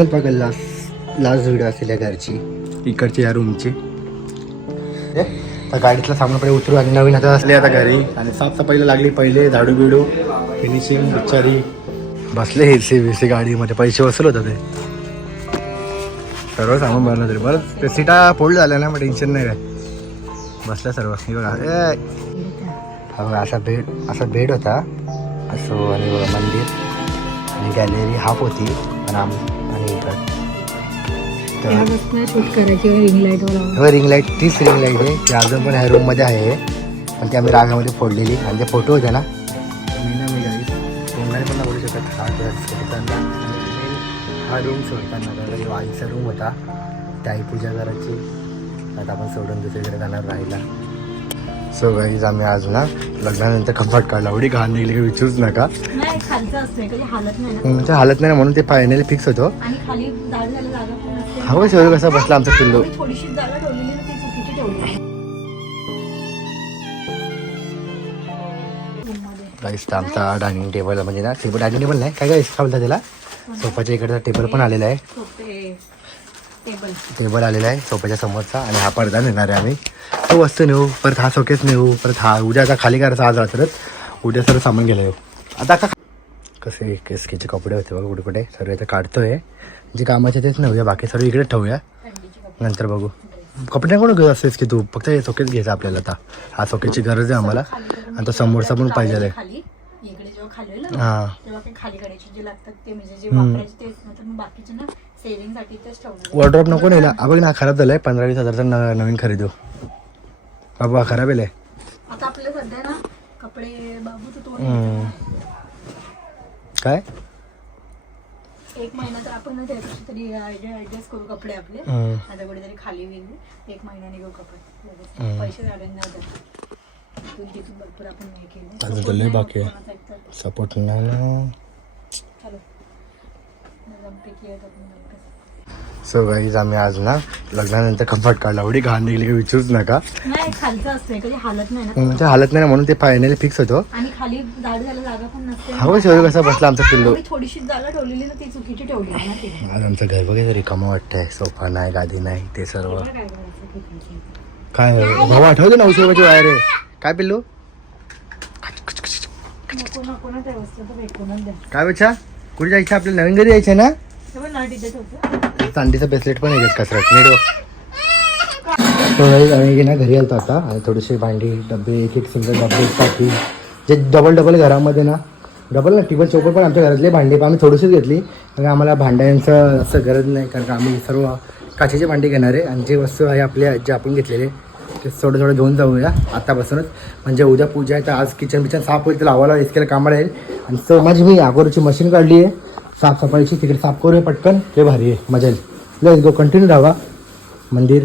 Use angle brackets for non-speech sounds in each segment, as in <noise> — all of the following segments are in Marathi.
असेल बघा लास्ट लास्ट व्हिडिओ असेल या घरची. इकडची या रूमची तर गाडीतला सामान पहिले उतरू आणि नवीन आता असले आता घरी. आणि साफसफाईला लागली पहिले झाडू बिडू फिनिशिंग बिचारी. बसले हे सी बी सी गाडीमध्ये पैसे वसूल होतं ते. सर्व सामान भरलं तरी. बरं ते सीटा फोल्ड झाल्या ना मग टेन्शन नाही काय. बसल्या सर्व. बघा. असा बेड असा बेड होता. असं आणि बघा मंदिर. आणि गॅलरी हाफ होती. आणि आम शूट करायची रिंग लाइट वर रिंग लाइट तीच रिंग लाइट आहे. ती अजून पण ह्या रूममध्ये आहे. पण ती आम्ही रागामध्ये फोडलेली. आणि ते फोटो होते ना. मी ना मी गाईस तोंडाने पण बोलू शकत. हा ड्रेस सोडताना आणि हा रूम सोडताना आईचा रूम होता त्या आई पूजा करायची आता आपण सोडून दुसरीकडे जाणार राहिला सो गाईज आम्ही आज ना लग्नानंतर कम्फर्ट काढला. एवढी घाण निघली की विचारूच नका. म्हणजे हालत नाही म्हणून ते फायनली फिक्स होतो. हवं शेवटी कसा बसला आमचा पिल्लू. गाईस तर आमचा डायनिंग टेबल म्हणजे ना टेबल डायनिंग टेबल नाही. काय काय काय बोलतात त्याला? सोफाच्या इकडचा टेबल पण आलेला आहे. टेबल टेबल आलेला आहे सोफ्याच्या समोरचा. आणि हा पडदा नेणार आहे आम्ही. तो वस्तू नेऊ परत हा सोकेस नेऊ परत हा. उद्या आता खाली करायचा आज रात्रच. उद्या सर्व सामान गेलं येऊ. आता का कसे केसकेचे कपडे होते बघा कुठे कुठे. सर्व इथे काढतोय. जे कामाचे तेच नेऊया बाकी सर्व इकडे ठेवूया. नंतर बघू. कपडे कोण घेऊ असतेस की तू? फक्त हे सोकेच घ्यायचा आपल्याला आता. हा सोकेसची गरज आहे आम्हाला. आणि तो समोरचा पण पाहिजे आहे. हां. वॉर्ड्रॉप नको नेला ना. बघ ना खराब झालाय. पंधरा वीस हजारचा न- नवीन खरेदी. बाबू खराब आहे आता आपल्या सध्या ना कपडे बाबू तर. काय? एक महिना तर आपण ना तरी ऍडजस्ट करू कपडे आपले. हम्म. आता कुठेतरी खाली वेगळे एक महिन्याने घेऊ कपडे. पैसे झाले तिथून तिथून भरपूर आपण हे केलं. अजून तर लय बाकी आहे. कोणाचा एकतर सपोर्ट नाही ना. चलो. सो गाईज आम्ही आज ना लग्नानंतर कम्फर्ट काढला. एवढी घाण निघली की विचारूच नका. नाही खालचं असतंय कधी हालत नाही ना. म्हणजे हालत नाही ना म्हणून ते फायनली फिक्स होतो. आणि खाली जाड झालं जागा पण नसते. हवं शेवटी कसा बसला आमचा पिल्लू? आम्ही थोडीशी जागा ठेवलेली ना ती चुकीची ठेवली ना ते. आज आमचं घर बघायचं रिकामं वाटतंय. सोफा नाही गादी नाही ते सर्व. काय भाऊ आठवते नऊशे रुपयाची वायर काय पिल्लू? ना काय बच्चा? कुठे जायचं? आपल्याला नवीन घरी यायचं ना? चांदीचं ब्रेसलेट पण येतात कसरत. नीट बघ. हो, आम्ही ना घरी आलतो आता. आणि थोडीशी भांडी डबे एक एक सिंगल डबे टाकी जे डबल डबल घरामध्ये ना डबल ना टिबल चौपट पण आमच्या घरातले भांडी पण आम्ही थोडीशीच घेतली. कारण आम्हाला भांड्यांचं असं गरज नाही कारण का आम्ही सर्व काचेचे भांडी घेणार आहे. आणि जे वस्तू आहे आपल्या जे आपण घेतलेले ते थोडं थोडं घेऊन जाऊया आतापासूनच. म्हणजे उद्या पूजा आहे तर आज किचन बिचन साफ होईल तर लावायला इतक्याला कामाला येईल. आणि तो माझी मी अगोदरची मशीन काढली आहे. साफसफाईची तिकडे साफ करूया पटकन. ते भारी आहे मजा येईल. लस गो कंटिन्यू राहावा. मंदिर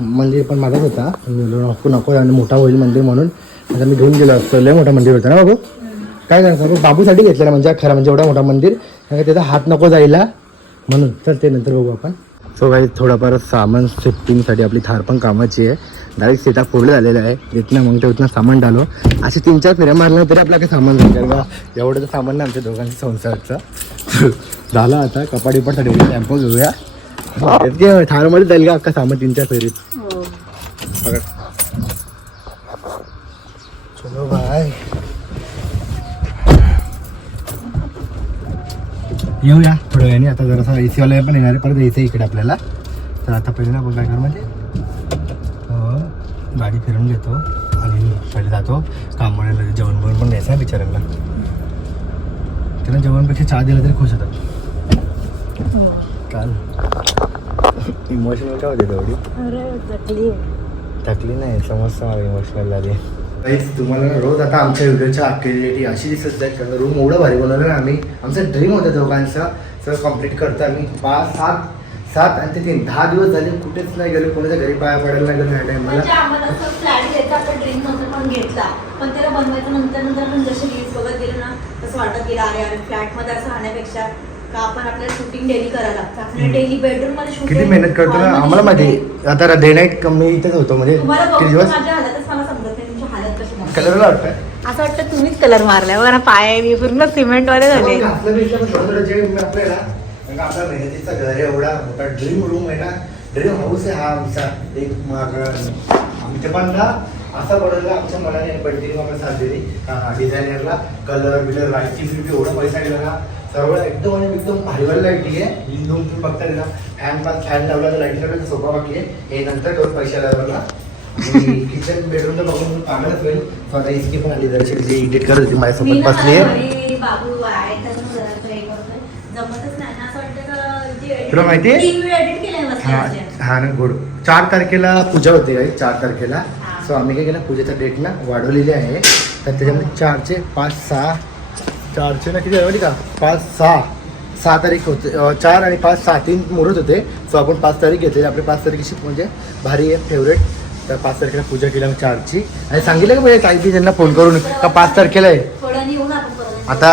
मंदिर पण माझाच होता. नको नको आणि मोठा होईल मंदिर म्हणून. आता मी घेऊन गेलो असतो लय मोठा मंदिर होता ना बाबू? काय करायचं बाबूसाठी घेतलेलं म्हणजे खरं म्हणजे एवढा मोठा मंदिर. कारण त्याचा हात नको जायला. म्हणून चल ते नंतर बघू आपण. सो काही थोडंफार सामान शिफ्टिंगसाठी आपली थार पण कामाची आहे. डायरेक्ट सीटा फोल्ड झालेला आहे. इथनं मग ते इथनं सामान डालो. असे तीन चार फेऱ्या मारल्या तरी आपल्या काही सामान का एवढं तर सामान नाही आमच्या दोघांच्या संसारचं. <laughs> झालं आता कपाडी पण टॅम्पो घेऊया. इतके थारमध्ये जाईल का अख्खा सामान तीन चार फेरीत? पकड चलो बाय. येऊया थोड्या वेळाने. आता जरासा ए सीवाला पण येणार आहे. परत यायचं इकडे आपल्याला. तर आता पहिले कर म्हणजे गाडी फिरून घेतो आणि पहिले जातो. कामवाल्याला जेवण बनवून पण द्यायचं आहे बिचाऱ्यांना. त्यांना जेवणपेक्षा चहा दिला तरी खुश होतात. काल इमोशनल का होते तेवढी अरे जटली टाकली नाही समजतं मला इमोशनल झाली. तुम्हाला रोज आता आमच्या व्हिडिओच्या क्रिएटिव्हिटी अशी दिसत जाईल कारण रूम एवढं भारी बनवलं ना आम्ही. आमचं ड्रीम होतं दोघांचं. सगळं कंप्लीट करतो आम्ही. पाच सात सात आणि ते तीन. दहा दिवस झाले कुठेच नाही गेलो कोणाच्या घरी पाया पडायला नाही गेलो ह्या टाइमला म्हणजे आम्हाला असं फ्लॅट घ्यायचा आपण ड्रीममध्ये पण घेतला. पण त्याला बनवायचं नंतर नंतर आपण जसे रील्स बघत गेलो ना तसं वाटत गेलं अरे अरे फ्लॅटमध्ये असं राहण्यापेक्षा का आपण आपल्याला शूटिंग डेली करायला लागतं? आपल्याला डेली बेडरूममध्ये shooting, किती मेहनत करतो ना hall मध्ये आम्हाला माहिती shooting. आता डे नाईट मी इथेच होतो म्हणजे तुम्हाला किती बघून दिवस? माझ्या हालतच मला समजत नाही तुमची हालत कशी झाली. कलरला वाटतं असं वाटतं तुम्हीच कलर मारलाय. बघा ना पाय बी पूर्ण सिमेंट वाले झाले. घातलं आपल्याला कारण का आपला मेहनतीचा घर आहे एवढा मोठा ड्रीम रूम आहे ना ड्रीम हाऊस आहे हा आमचा एक ते पण ना असा बनवला आमच्या मनाने बंटीने आम्हाला साथ दिली डिझायनरला कलर बिलर लाईटची बिल एवढा पैसा ना. सर्व एकदम आणि एकदम भारीवाली लाईटिंग आहे. ही रूम तुम्ही बघता ना फॅन पास फॅन लावला तर लाईटिंग लावला सोपा बाकी आहे. हे नंतर करून पैसे लावला किचन बेडरूम तर बघून पागलच होईल. स्वतः इसकी पण आली जरा जी एडिट करत होती माझ्यासोबत बसली आहे घरी बाबू आहे तर मग जरा play करतोय. जमतच नाही ना असं वाटतं का जे edit- तुला केलंय मस्त हा. हा ना गोड. चार तारखेला पूजा होते काही चार तारखेला. सो आम्ही काय केलं पूजेचा डेट ना वाढवलेली आहे. तर त्याच्यामध्ये चारचे पाच सहा चारचे ना किती माहिती का? पाच सहा. सहा तारीख होते चार आणि पाच सहा तीन मुहूर्त होते. सो आपण पाच तारीख घेतलेली. आपली पाच तारखेची म्हणजे भारी आहे फेवरेट तर पाच तारखेला पूजा केली आम्ही चारची. आणि सांगितलं का म्हणजे ताई त्यांना फोन करून का पाच तारखेला आहे. आपण परत. आता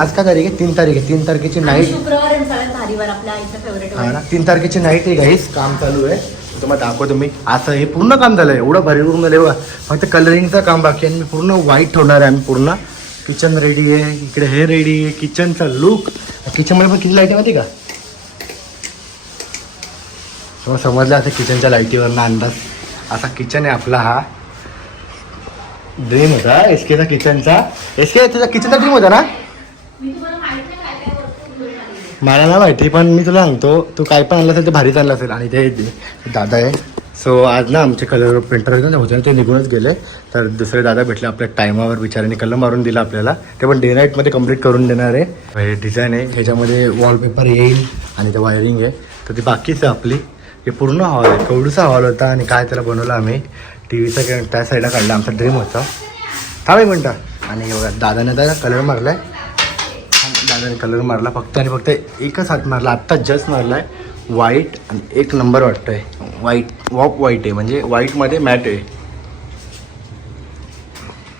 आज का तारीख आहे? तीन तारीख आहे. तीन तारखेची आणि नाईट शुक्रवार आहे सगळ्यात भारीवार आपल्या आईचं फेवरेट हा ना. तीन तारखेची नाईट आहे गाईस काम चालू आहे. तुम्हाला दाखवतो मी. असं हे पूर्ण काम झालं आहे एवढं भारी रूम झालं बघा. फक्त कलरिंगचं काम बाकी आहे आणि मी पूर्ण व्हाईट ठेवणार आहे आम्ही पूर्ण. किचन रेडी आहे. इकडे हे रेडी आहे. किचनचा लुक किचनमध्ये पण किती लाइट आहे माहिती का? तुम्हाला समजलं असं किचनच्या लाईटीवरनं अंदाज. असा किचन आहे आपला हा. ड्रीम होता एस केचा किचनचा एस के तुझा किचनचा ड्रीम होता ना. मला नाही माहिती पण मी तुला सांगतो तू काय पण आणलं असेल ते भारीच आणलं असेल. आणि ते दादा आहे. सो आज ना आमचे कलर पेंटर होते ना ते निघूनच गेले. तर दुसरे दादा भेटले आपल्या टायमावर बिचाराने कलर मारून दिला आपल्याला. ते पण डे नाईटमध्ये कंप्लीट करून देणार आहे. हे डिझाईन आहे ह्याच्यामध्ये वॉलपेपर येईल आणि ते वायरिंग आहे. तर ती बाकीच आहे आपली. हे पूर्ण हॉल आहे. केवढूसा हॉल होता आणि काय त्याला बनवलं आम्ही. टी व्हीचा त्या साईडला काढला. आमचा ड्रीम होता. थांब एक मिनटं. आणि एवढा दादाने त्याला कलर मारला आहे दादाने कलर मारला. फक्त आणि फक्त एकच हात मारला. आत्ता जस्ट मारला आहे व्हाईट आणि एक नंबर वाटतोय. व्हाईट वॉप व्हाईट आहे. म्हणजे व्हाईटमध्ये मॅट आहे.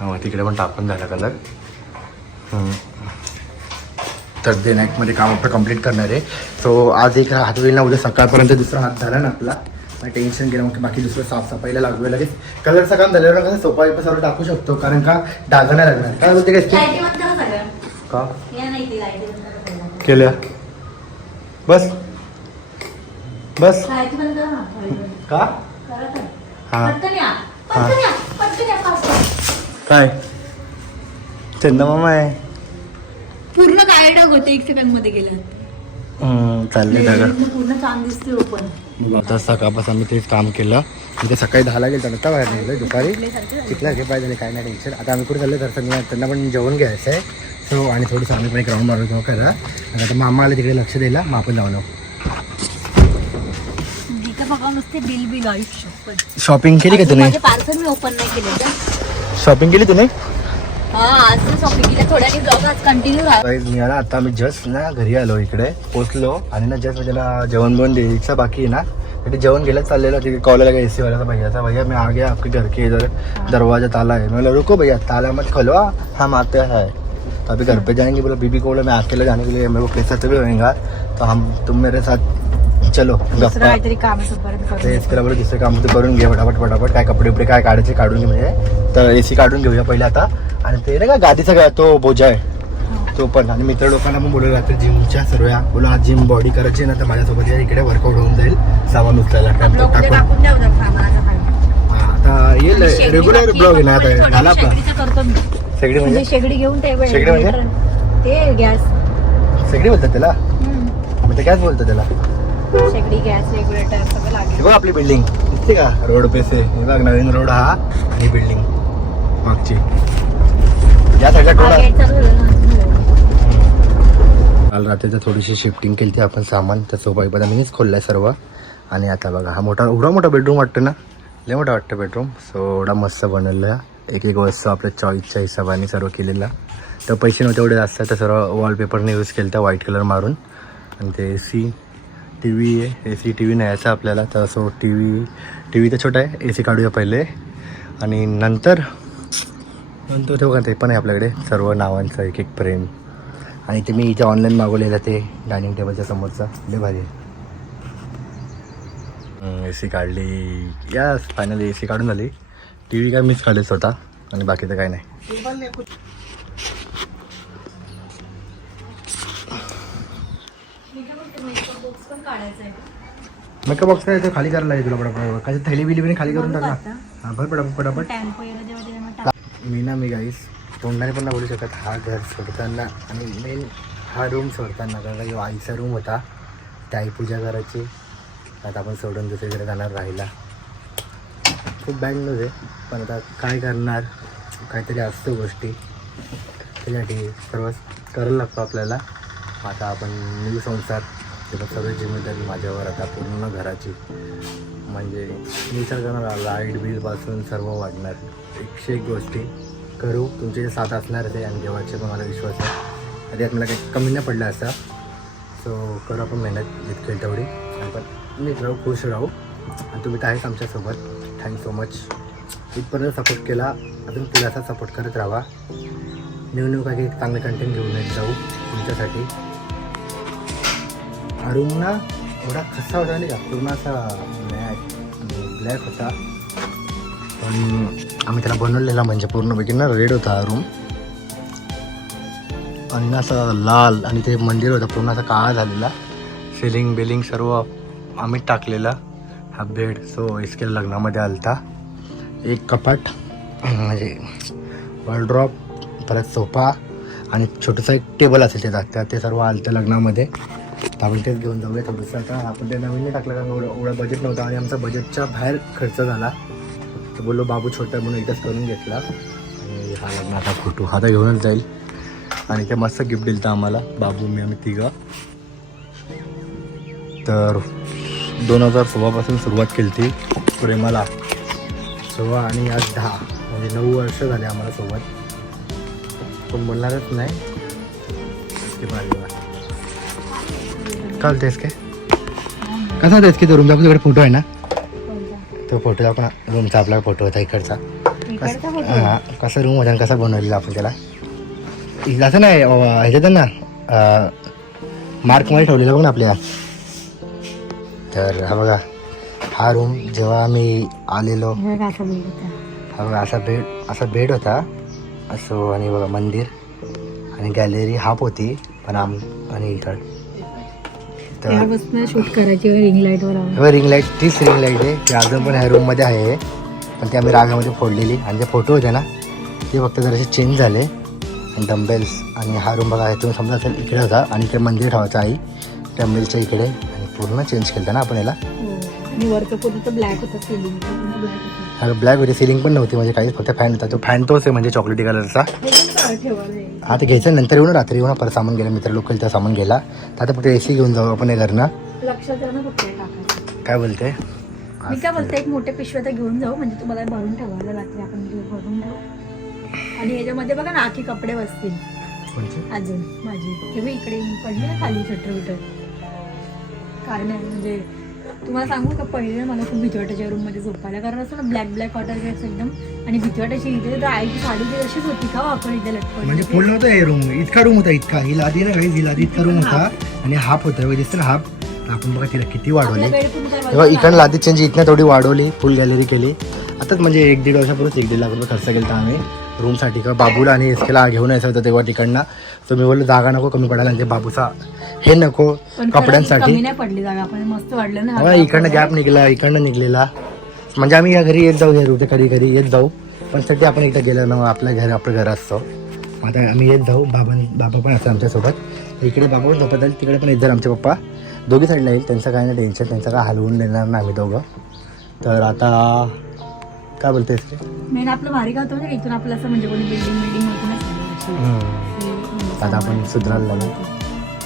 हो तिकडे पण टाकून झाला कलर तर डे नाईटमध्ये काम आपलं कंप्लीट करणार आहे. सो आज एक हात होईल ना उद्या सकाळपर्यंत दुसरा हात झाला ना आपला. टेन्शन गेलं मग बाकी दुसरं साफसफाईला लागू लगेच. कलरचं काम झाल्यावर कसं सोपा बिपा सर्व टाकू शकतो कारण का डागा नाही लागणार. काय बोलते काय का. केल्या? बस. बस. का. हा. या. काय? चंदा मामा आहे. पूर्ण काय डाग होते एक सेकंडमध्ये गेलं? चालले पूर्ण चांद दिसते ओपन आता सकाळपासून आम्ही तेच काम केलं. म्हणजे सकाळी दहाला गेलं बाहेर निघलं दुपारी तिथला घे पाहिजे काय नाही टेन्शन आता आम्ही कुठे चाललो तर त्यांना त्यांना पण जेवण घ्यायचं आहे. सो आणि थोडंसं आम्ही पण एक राऊंड मारून जाऊ करा. आणि आता मामा आले तिकडे लक्ष द्यायला मग आपण आयुष्य. शॉपिंग केली का तुम्ही? पार्सल मी ओपन नाही केले शॉपिंग केली तुम्ही? ना आता आम्ही जस्ट ना घरी आलो इकडे पोचलो आणि ना जस्ट त्याला जेवण बनवून द्यायचं बाकी आहे ना. तिथे जेवण गेलं चाललेलं तिथे कॉलेजला का ए सी वाला भैया था भैया मैं आ गया आपके घर के इधर दरवाजा ताला है मैं रुको भैया ताला मत खोलो हम आते हैं. तो अभी घर पे जाएंगे बोला बीबी को बोला मैं अकेले जाने के लिए मेरे को पैसा भी होएगा तो हम तुम मेरे साथ चलो दुसरं गप्पा. काहीतरी काम सुपर ते त्याला बोलू दुसरे काम ते करून घे फटाफट फटाफट काय कपडे बिपडे काय काढायचे काढून घे म्हणजे. तर ए सी काढून घेऊया पहिले आता. आणि ते नाही का गादीचा काय तो बोजा आहे. तो पण. आणि मित्र लोकांना पण बोलवलं रात्री जिमच्या सर्व बोला आज जिम बॉडी करायची ना तर माझ्यासोबत या इकडे वर्कआउट होऊन जाईल. सामान उचलायला टाकून. टाकून टाकून द्या उद्या. हा, आता येईल शेगडी रेग्युलर बाकी ब्लॉग आहे, आहे ना पण आता झाला आपला. शेगडीचं करतो मी. शेगडी म्हणजे? म्हणजे शेगडी घेऊन ते शेगडी म्हणजे? ते गॅस. शेगडी बोलतात त्याला? मग ते कायच बोलतात त्याला. शेगडी गॅस रेग्युलेटर सगळं लागेल. बघ आपली बिल्डिंग दिसते का? रोड पेसे हे बघ नवीन रोड हा आणि बिल्डिंग मागची. या साईडला टोळा. काल रात्रीचं थोडीशी शिफ्टिंग केली ती आपण सामान. तर सोबत बघा मीच खोललाय सर्व. आणि आता बघा हा मोठा एवढा मोठा बेडरूम वाटतो ना? लय मोठा वाटतं बेडरूम सो एवढा मस्त बनवला एक एक वस्तू आपल्या चॉईसच्या हिशोबाने सर्व केलेला. तर पैसे नव्हते एवढे जास्त तर सर्व वॉलपेपरने यूज केलं तर व्हाईट कलर मारून. आणि ते ए सी टी व्ही आहे ए सी टी व्ही न्यायचा आपल्याला तर so T V T V तर छोटा आहे ए सी काढूया पहिले. आणि नंतर नंतर ठेवू का ते पण आहे आपल्याकडे सर्व नावांचं एक एक फ्रेम. आणि ते मी इथे ऑनलाईन मागवलेलं ते डायनिंग टेबलच्या समोरचा. लय भारी आहे. ए सी काढली. या फायनली ए सी काढून झाली. टी व्ही काय मीच काढलेच होता? आणि बाकीचं काय नाही. मेकअप बॉक्स काय खाली करायला लागेल तुला पटापट. काय थैली बिली पण खाली करून टाका? हा भर पटापट पटापट. मी ना मी गाईस तोंडाने पण नाही बोलू शकत. हा घर सोडताना आणि मेन हा रूम सोडताना कारण का जो आईचा रूम होता. त्या आई पूजा करायची. आता आपण सोडून दुसरीकडे जाणार राहिला खूप बॅड न्यूज आहे. पण आता काय करणार? काहीतरी असतं गोष्टी. त्यासाठी सर्व करायला लागतो आपल्याला. आता आपण न्यू संसार तेव्हा सर्व जिम्मेदारी माझ्यावर आता पूर्ण घराची. म्हणजे निसर्गानं लाइट बिलपासून सर्व वाढणार. एकशे एक गोष्टी करू. तुमचे जे साथ असणार ते आणि देवाचे पण मला विश्वास आहे. आधी यात मला काही कमी नाही पडलं असं. सो करू आपण मेहनत जितकेल तेवढी. आपण पण नीट राहू खुश राहू. आणि तुम्ही तर आहेच आमच्यासोबत. थँक सो मच इथपर्यंत सपोर्ट केला. अजून पुढे असा सपोर्ट करत राहा. न्यू न्यू काही चांगले कंटेंट घेऊन येत जाऊ तुमच्यासाठी. अरुणा एवढा कसा होता नाही का पूर्ण असा ब्लॅक ब्लॅक होता पण आम्ही त्याला बनवलेला म्हणजे पूर्णपैकी ना रेड होता रूम आणि ना असं लाल आणि ते मंदिर होतं पूर्ण असा काळा झालेला सिलिंग बिलिंग सर्व आम्ही टाकलेला हा बेड सो इसके लग्नामध्ये आलता एक कपाट म्हणजे वॉलड्रॉप परत सोफा आणि छोटंसं एक टेबल असेल त्याचा त्या ते सर्व आलं लग्नामध्ये आपण तेच घेऊन जाऊया थोडंसं. आता आपण ते नवीन नाही टाकलं कारण एवढं एवढा बजेट नव्हतं आणि आमचा बजेटच्या बाहेर खर्च झाला. तर बोललो बाबू छोटा म्हणून एकदाच करून घेतला. आणि हा लग्न आता फोटो आता घेऊनच जाईल. आणि ते मस्त गिफ्ट दिलं आम्हाला. बाबू मी आम्ही तिघं. तर दोन हजार सोळापासून सुरुवात केली ती प्रेमाला. सोळा आणि आज दहा. म्हणजे नऊ वर्ष झाले आम्हाला सोबत. पण बोलणारच नाही. ते पण चालतेस काय? कसा होता की तो रूमचा तुझ्याकडे फोटो आहे ना? तो फोटो आपण रूमचा आपला फोटो होता इकडचा? हा, कसा रूम होता आणि कसा बनवलेला आपण त्याला? असं नाही ह्याच्यात ना मार्कमध्ये ठेवलेला बघ ना आपल्या. तर हा बघा हा रूम जेव्हा आम्ही आलेलो. हा बघा असा बेड असा बेड होता. असं आणि बघा मंदिर आणि गॅलरी हाफ होती पण आम आणि इकड शूट करायची रिंग लाइट रिंग तीच रिंग लाइट आहे ती अजून पण ह्या रूममध्ये आहे. पण ती आम्ही रागामध्ये फोडलेली. आणि जे फोटो होते ना ते फक्त जरासे चेंज झाले आणि डंबेल्स आणि हा रूम बघा तुम्ही समजा असेल इकडे होता आणि इकडे मंदिर ठेवायचं आई डंबेलच्या इकडे आणि पूर्ण चेंज केलं ना आपण याला. ब्लॅक हा ब्लॅक होती. सिलिंग पण नव्हती म्हणजे काहीच फक्त फॅन होता. तो फॅन तोच आहे म्हणजे चॉकलेटी कलरचा हे ते घ्यायचं. नंतर येऊन रात्री येऊन परत सामान गेलं मित्र लोकल त्या सामान गेला तर आता फक्त ए सी घेऊन जाऊ आपण हे घरनं. ना काय बोलते मी काय बोलते एक मोठे पिशव्या तर घेऊन जाऊ. म्हणजे तुम्हाला भरून ठेवायला रात्री आपण भरून ठेवू. आणि ह्याच्यामध्ये बघा ना आखी कपडे बसतील. अजून माझी. हे इकडे पडली ना खाली शटर विटर कारण म्हणजे तुम्हाला सांगू का पहिले मला खूप भीती वाटायची रूममध्ये झोपायला. कारण असं ना ब्लॅक ब्लॅक वाटायचं एकदम आणि भीती वाटायची इथे. तर आईची साडी ती अशीच होती का आपण इथे लटकन म्हणजे फुल नव्हतं हे रूम इतका रूम होता इतका. ही लादी ना काही ही लादी इतका रूम होता. आणि हाफ होता दिसतं हाफ आपण बघा तिला किती वाढवली. तेव्हा इकडं लादी चेंज इथनं थोडी वाढवली फुल गॅलरी केली. आताच म्हणजे एक दीड वर्षापूर्वीच एक दीड लाख रुपये खर्च केला आम्ही रूमसाठी किंवा बाबूला आणि इसकेला घेऊन यायचं होतं तेव्हा तिकडनं. तर मी बोललो जागा नको कमी पडायला. आणि ते बाबूचा हे नको कपड्यांसाठी. नाही पडली जागा आपण मस्त वाढलं ना. हा, इकडनं गॅप निघला इकडनं निघलेला. म्हणजे आम्ही या घरी येत जाऊ हे रूम कधी कधी येत जाऊ. पण सध्या आपण इकडे गेलो ना आपल्या घर आपलं घर असतो. आता आम्ही येत जाऊ बाबा बाबा पण असतात आमच्यासोबत. इकडे बाबा पण झोपत तिकडे पण येत आमचे पप्पा. दोघी साईडला येईल त्यांचं काय नाही टेन्शन त्यांचं काय हलवून देणार ना आम्ही दोघं. तर आता काय बोलतेस? ते मेन आपलं भारी होतं म्हणजे इथून आपलं असं म्हणजे कोणी बिल्डिंग बिल्डिंग आता आपण सुधारायला लागलो.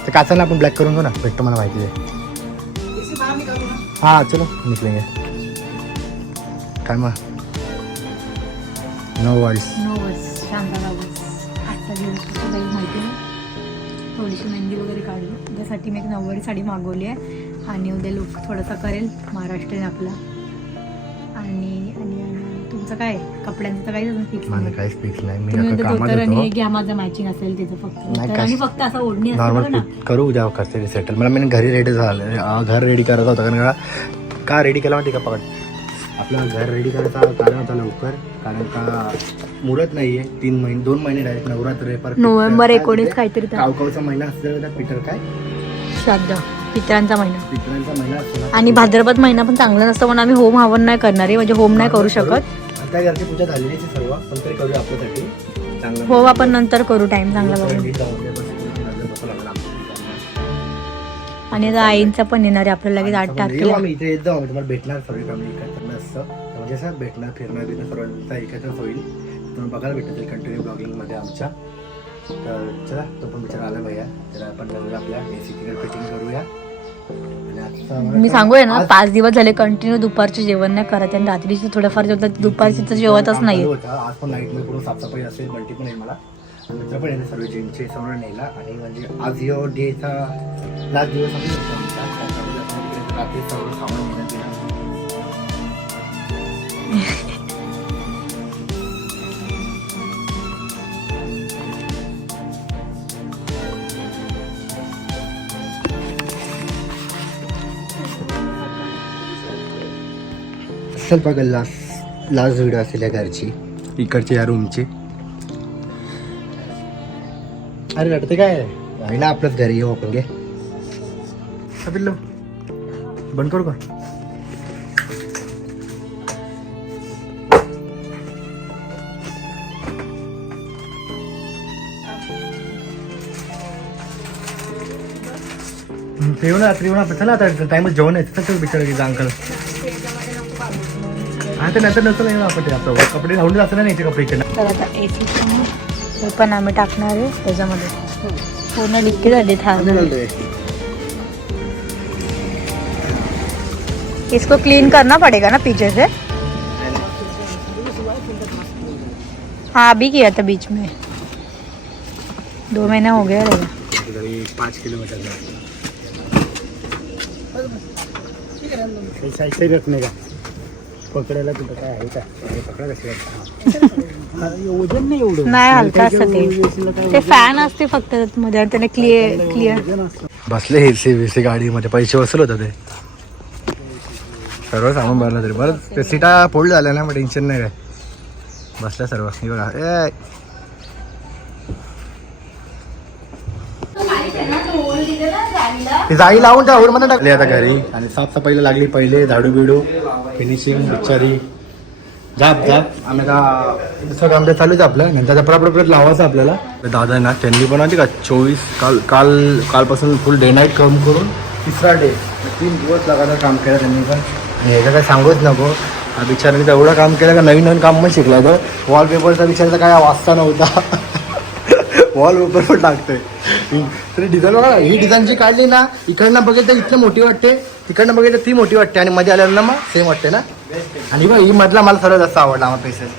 तर काचांना आपण ब्लॅक करून घेऊ ना. भेटतो मला माहिती आहे हां चलो. निकलेंगे काय मग? नो वर्ड्स नो वर्स शांतता आजचा दिवस माहिती नाही थोडीशी मेहंदी वगैरे काढली. त्यासाठी मी एक नऊवारी साडी मागवली आहे. आणि उद्या लुक थोडासा करेल. महाराष्ट्रीयन आपला. आणि आणि तुमचं काय? कपड्यांचं तर फिक्स माझं काहीच फिक्स नाही. मी तुम्ही नका नंतर कामात धोतर आणि हे होतो घ्या माझं मॅचिंग असेल तिचं फक्त. नाही, काय- आणि फक्त असं ओढणी बघा नॉर्मल ना करू उद्या करते सेटल मला मी घरी रेडी झालं. घर रेडी करायचं होतं कारण का? का रेडी केला माहिती का पकड? आपलं घर रेडी करायचं कारण होता लवकर कारण का मुहूर्त नाहीये. तीन महिने दोन महिने डायरेक्ट नवरात्र आहे नोव्हेंबर काय एकोणीस बोलते? काहीतरी कावकावचा महिना असतो त्या पीटर काय? श्राद्ध पितरांचा महिना. पितरांचा महिना असतो ना. आणि भाद्रपद महिना पण चांगला नसतो म्हणून आम्ही होम हवन नाही करणार आहे म्हणजे होम नाही करू शकत. त्या घरची पूजा आहे सर्व. पण तरी करूया आपल्यासाठी. चांगलं होम आपण नंतर करू टाइम चांगला बघून. आणि आता आईंचा पण येणार आहे आपल्याला लगेच आठ तारखेला. आम्ही इथे येत जाऊ तुम्हाला भेटणार सर्व फॅमिली एकत्र असतं म्हणजे असं भेटणार फिरणार बिरणार सर्वांचा एकत्र होईल. तुम्ही बघायला भेटत कंटिन्यू ब्लॉगिंगमध्ये आमच्या. तर चला तो पण विचार आला भैया तर आपण आपल्या फिटिंग करूया. मी सांगूया ना पाच दिवस झाले कंटिन्यू दुपारचे जेवण नाही करत आणि रात्रीचं थोडंफार जेवतात दुपारची तर जेवतच नाही. आज पण पूर्ण साफसफाई असेल बंटी पण येईल मला. मित्र पण सर्व जिमचे समोर नेला. आणि म्हणजे आज यो डेचा लास्ट दिवस रात्री सर्व सामान असेल बघा लास्ट लास्ट व्हिडिओ असेल या घरची. इकडची या रूमची. अरे रडते काय? ना आपलंच घरी येऊ आपण घे. पिल्लू. बंद करू का? येऊ ना रात्री येऊ ना चला आता टाइमच जेवण आहे तिथं बिचारा अंकल हा ते नंतर नंतर येऊ आपण ते आपलं कपडे राहून जास्त नाही यायचे कपडे इकडे तर आता एसी हे पण आम्ही टाकणार आहे त्याच्यामध्ये. पूर्ण डिक्की झाली थार. इसको क्लीन करना पड़ेगा ना पीछे से? हाँ अभी किया था बीच में। दो महीने हो गया रहेगा। किलोमीटर ऐसा रखणे का। पकडायला तुला काय आहे का? पकडा कशी वजन नाही एवढं. नाही हलका असतं ते. ते फॅन असते फक्त मध्ये त्याने क्लिअर क्लिअर बसले एसी बीसी गाडीमध्ये पैसे वसूल होतं ते. सर्व सामान भरलं तरी. बरं ते सीटा फोल्ड झाल्या ना मग टेन्शन नाही काय. बसल्या सर्व. हे बघा. ए! ती जाळी लावून त्या मध्ये टाकली आता घरी. आणि साफसफाईला लागली पहिले झाडू बिडू फिनिशिंग बिचारी जाप जाप. आम्ही आता दुसरं काम तर चालूच आपलं. नंतर परत परत लावायचं आपल्याला. दादा ना त्यांनी पण माहिती का चोवीस काल काल कालपासून फुल डे नाईट काम करून तिसरा डे तीन दिवस लगातार काम केलं त्यांनी पण. आणि ह्याचं काय सांगूच नको. हा बिचाराने तर एवढं काम केलं का नवीन नवीन काम पण शिकला तर वॉलपेपरचा बिचाराचा काय वाचता नव्हता. वॉलपेपर पण टाकतोय. तरी डिझाईन बघा ही डिझाईन जी काढली ना इकडनं बघितलं इथलं मोठी वाटते तिकडनं बघितलं ती मोठी वाटते आणि मध्ये आल्यानं मग सेम वाटते ना? आणि बघ ही मधला मला सर्वात जास्त आवडला आम्हाला पेसेस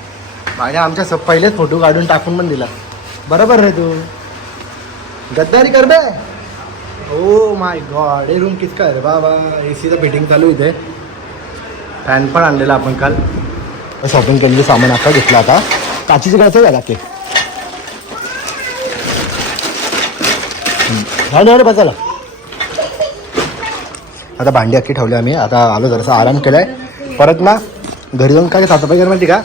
माझ्या आमच्या स- पहिलेच फोटो काढून टाकून पण दिला. बरोबर रे तू. गद्दारी कर बे. ओ माय गॉड हे रूम किसका रे बाबा. ए सीचं फिटिंग चालू इथे. फॅन पण आणलेला आपण काल. शॉपिंग केलेलं सामान आता घेतलं आता. काचीचं कसं झाला की रे बसायला आता भांडी अख्खी ठेवली आम्ही. आता आलो जरासा आराम केलाय. परत ना घरी जाऊन काय साफसफाई कर माहिती का?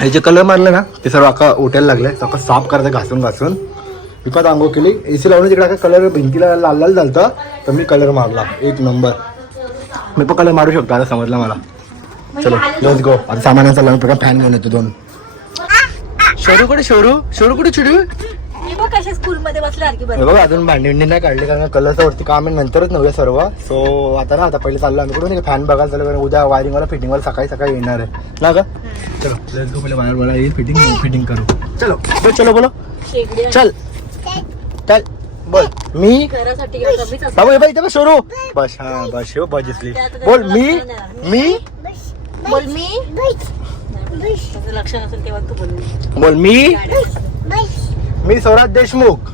हे जे कलर मारले ना ते सर्व अख्खा उठायला लागले. सगळं साफ करायचं घासून घासून. विकत आंघोळ केली. ए सी लावून तिकडे कलर भिंतीला लाल लाल झालतं. तर मी कलर मारला. एक नंबर मी पण कलर मारू शकतो आता समजलं मला. चलो लेट्स गो आता सामानाचा लावून फॅन घेऊन येतो दोन. शोरू कुठे शोरू? शोरू कुठे चिडू? कशा स्कूल मध्ये बसले की हे बघा अजून भांडी बिंडी नाही काढली कारण कलरचं वरती काम आहे नंतरच नव्हे सर्व. सो आता ना आता पहिले चाललो आम्ही कुठून? फॅन बघायला चालू कारण उद्या वायरिंग वाला फिटिंग वाला सकाळी सकाळी येणार आहे. ना का चलो लेट्स गो पहिले बाहेर बोला येईल फिटिंग फिटिंग करू. चलो बोल चलो बोलो. चल. चल बोल. मी. बाबू बाई इथे बस हा बस हो बस दिसली बोल मी? मी? बोल मी? त्याचं लक्ष नसेल तेव्हा तू बोल बोल मी? मी Swaraj Deshmukh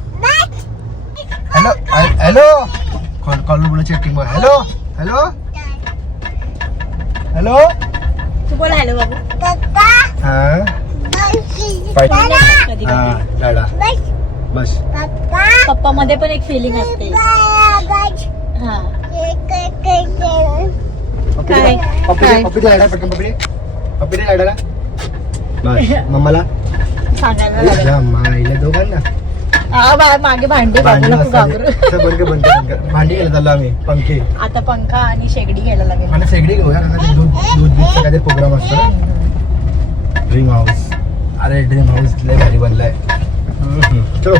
hello hello call call बोला चेकिंग हॅलो हॅलो हॅलो तू बोल हॅलो बाबू हा हा बस पप्पा मध्ये पण एक फिलिंग असते हा पप्पी पप्पी? पप्पी दे लाडा पटकन पप्पी मम्माला सांगायला लागेल. या माईला दोघांना. बा- मागे भांडे भांडी. घाबरू. घ्यायला चाललो आम्ही पंखे. आता पंखा आणि शेगडी घ्यायला लागेल. आणि शेगडी घेऊया ते दूध दूध बीजचा काहीतरी प्रोग्राम असतो ड्रीम हाऊस अरे ड्रीम हाऊस लय भारी बनलाय. चलो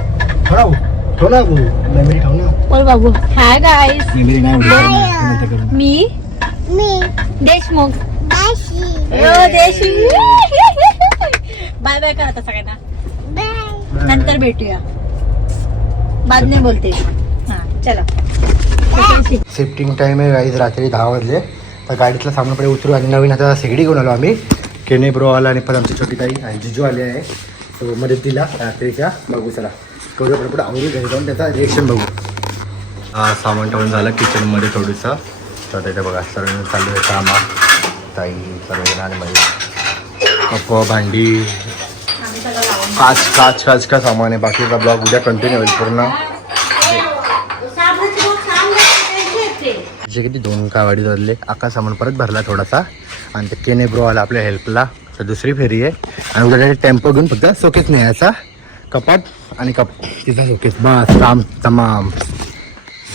खाऊ ठेव ना भाऊ. मेमरी खाऊ ना. बोल बाबू. हाय गाईस मेमरी नाही उडली. नंतर करू. मी? मी. देशमुख. दाशी हो देशी. <laughs> <laughs> बाय बाय कर आता सगळ्यांना. बाय. नंतर भेटूया. बाद नाही बोलते. हा चला. शिफ्टिंग टाइम आहे गाईज रात्री दहा वाजले. तर गाडीतला सामान पुढे उतरू आणि नवीन आता शेगडी घेऊन आलो आम्ही. केने ब्रो आला आणि पण आमची छोटी ताई आणि जिजू आले आहे. तो मध्ये दिला रात्रीच्या बघू चला. करू आपण पुढे आवडून घरी जाऊन त्याचा रिएक्शन बघू. हा सामान ठेवून झालं किचनमध्ये थोडंसं. तर तिथे बघा सर्व चालू आहे कामा. ताई सर्वजण आणि माझी कप भांडी. काच काच काच का सामान आहे. बाकीचा ब्लॉग उद्या कंटिन्यू होईल पूर्ण. जे किती दोन का वाडी धरले आका सामान परत भरला थोडासा. आणि ते केने ब्रो आला आपल्या हेल्पला तर दुसरी फेरी आहे. आणि उद्या टेम्पो घेऊन फक्त सोकेच न्यायचा कपाट आणि कप. तिचा सोकेस बस काम तमाम.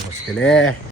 मुश्किल आहे